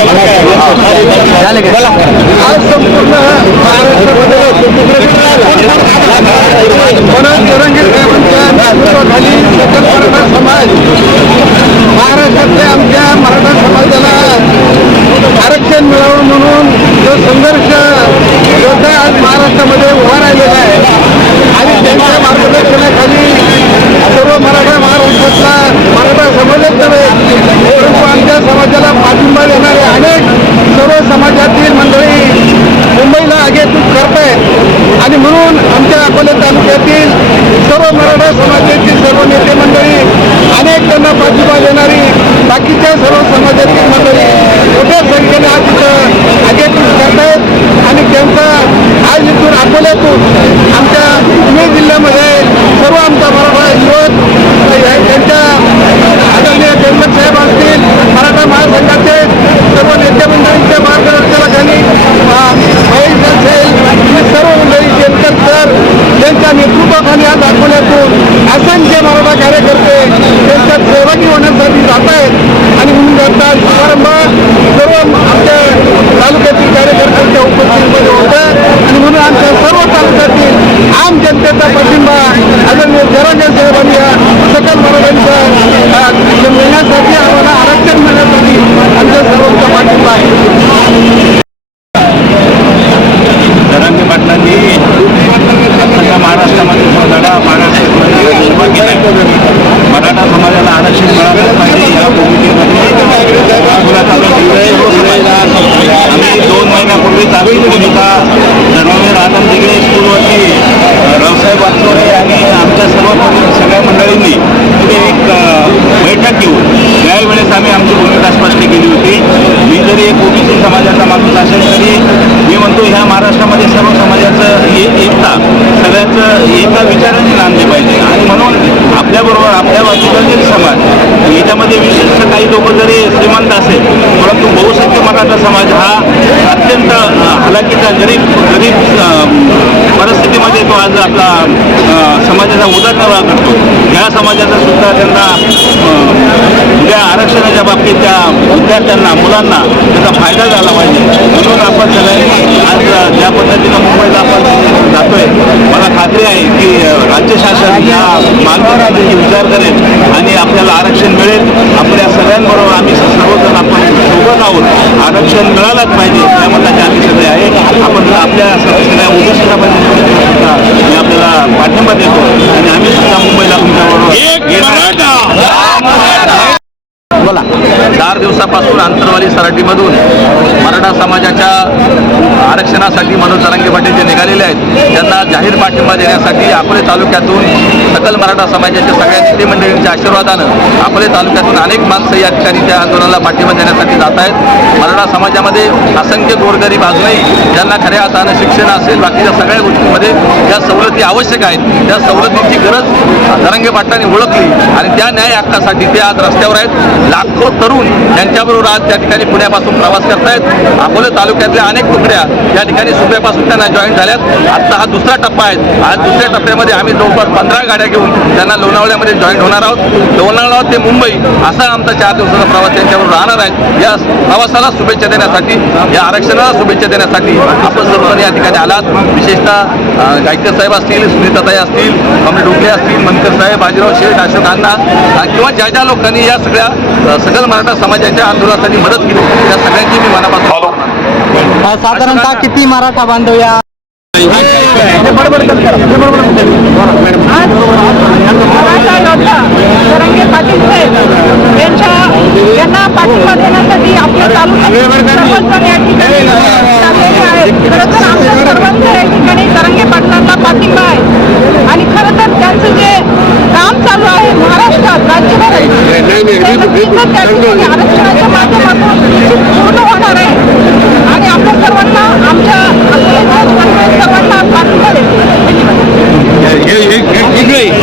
आज संपूर्ण महाराष्ट्रामध्ये मनोज जरंगे साहेबांच्या नेतृत्वाखाली सकल मराठा समाज महाराष्ट्रातल्या आमच्या मराठा समाजाला आरक्षण मिळावं म्हणून जो संघर्ष योद्धा आज महाराष्ट्रामध्ये उभा राहिलेला आहे आणि त्यांच्या मार्गदर्शनाखाली सर्व मराठा महाराष्ट्रातला मराठा समाजच नव्हे परंतु आमच्या समाजाला पाठिंबा देणारे अनेक सर्व समाजातील मंडळी मुंबईला आगेतून करतायत आणि म्हणून आमच्या अकोले तालुक्यातील सर्व मराठा समाजातील सर्व नेते मंडळी अनेक त्यांना पाठिंबा देणारी बाकीच्या सर्व समाजातील मंडळी मोठ्या संख्येने आज इथं आगेतून करतायत आणि त्यांचा आज इथून अकोल्यातून आमच्या पुणे जिल्ह्यामध्ये सर्व आमचा मराठा युवक त्यांच्या आदरणीय देवमत साहेब असतील मराठा महासंघाचे सर्व नेते मंडळींच्या मार्गदर्शनाखाली अ, महेश असेल ही सर्व मंडळी शेतकर सर त्यांच्या नेतृत्वाखाली आज अकोल्यातून असंख्य मराठा कार्यकर्ते त्यांच्यात सहभागी होण्यासाठी जात आहेत आणि म्हणून त्यांचा शुभारंभ सर्व आमच्या तालुक्यातील कार्यकर्त्यांच्या उपस्थितीमध्ये होता आणि म्हणून आमच्या सर्व तालुक्यातील आम जनतेचा पाठिंबा आदरणीय जरांगे साहेबांनी या सकल मराठ्यांचा अ, मिळण्यासाठी आम्हाला आरक्षण मिळण्यासाठी आमच्या सर्वांचा पाठिंबा आहे जरांगे पाटलांनी सगळ्या महाराष्ट्रामध्ये जो लढा महाराष्ट्रामध्ये सुरुवात केला मराठा समाजाला आरक्षण मिळालं पाहिजे या भूमिकेमध्ये अकोला तालुक्यात आम्ही दोन महिन्यापूर्वीच आम्ही भूमिका धर्मवीर आनंद दिगळे स्कूलवरती रावसाहेब वाचोरे आणि आमच्या सर्व सगळ्या मंडळींनी पुढे एक बैठक घेऊन त्यावेळेस आम्ही आमची भूमिका स्पष्ट केली होती. मी जरी एक ओबीसी समाजाचा माणूस असेल तरी मी म्हणतो ह्या महाराष्ट्रामध्ये सर्व समाजाचं एकता सगळ्याचं एका विचाराने नांदले पाहिजे. आणि म्हणून आपल्याबरोबर आपल्या बाजूकडील समाज याच्यामध्ये विशेषतः काही लोक जरी श्रीमंत असेल परंतु बहुसंख्य मराठा समाज हा अत्यंत अ, हलाखीचा गरीब गरीब परिस्थितीमध्ये तो आज आपला समाजाचा उदरनिर्वाह करतो. या समाजाचा सुद्धा त्यांना उद्या आरक्षणाच्या बाबतीत त्या विद्यार्थ्यांना मुलांना त्याचा फायदा झाला पाहिजे. म्हणून आपण सगळ्यांनी आज ज्या पद्धतीनं मुंबईला आपण जातोय मला खात्री आहे की राज्य शासन या मागणीचा विचार करेल आणि आपल्याला आरक्षण मिळेल. आपल्या सगळ्यांबरोबर आहोत आरक्षण मिळालंच पाहिजे त्या मताची आम्ही सगळे आहे. आपण आपल्या सगळ्या उद्देशामध्ये मी आपल्याला पाठिंबा देतो. आणि आम्ही सुद्धा मुंबईला तुमच्याबरोबर बोला. चार दिवसापासून आंतरवाली सराटीमधून मराठा समाजाच्या आरक्षणासाठी मनोज जरांगे पाटील जे निघालेले आहेत त्यांना जाहीर पाठिंबा देण्यासाठी अकोले तालुक्यातून सकल मराठा समाजाच्या सगळ्या नेते मंडळींच्या आशीर्वादानं अकोले तालुक्यातून अनेक माणसं या ठिकाणी त्या आंदोलनाला पाठिंबा देण्यासाठी जात आहेत. मराठा समाजामध्ये असंख्य गोरगरीब अजूनही ज्यांना खऱ्या अर्थानं शिक्षण असेल बाकीच्या सगळ्या गोष्टींमध्ये या सवलती आवश्यक आहेत त्या सवलतीची गरज जरांगे पाटलांनी ओळखली आणि त्या न्याय हक्कासाठी ते आज रस्त्यावर आहेत. लाखो तरुण यांच्याबरोबर आज त्या ठिकाणी पुण्यापासून प्रवास करतायत. अकोले तालुक्यातल्या अनेक तुकड्या या ठिकाणी सुप्यापासून त्यांना जॉईन झाल्यात आत्ता हा दुसरा टप्पा आहे. आज दुसऱ्या टप्प्यामध्ये आम्ही जवळपास पंधरा गाड्या घेऊन त्यांना लोणावळ्यामध्ये जॉईन होणार आहोत. लोणावळा ते मुंबई असा आमचा चार दिवसाचा प्रवास त्यांच्याबरोबर राहणार आहे. या प्रवासाला शुभेच्छा देण्यासाठी या आरक्षणाला शुभेच्छा देण्यासाठी आपण सर्वजण या ठिकाणी आलात. विशेषतः गायकर साहेब असतील सुनीताताई असतील कमरे डोकले असतील मनकर साहेब बाजीराव शेठ अशोक अण्णा किंवा ज्या ज्या लोकांनी या सगळ्या सकल मराठा समाजाच्या आंदोलनासाठी मदत केली त्या सगळ्यांची मी मनापासून अ, साधारणतः किती मराठा बांधव या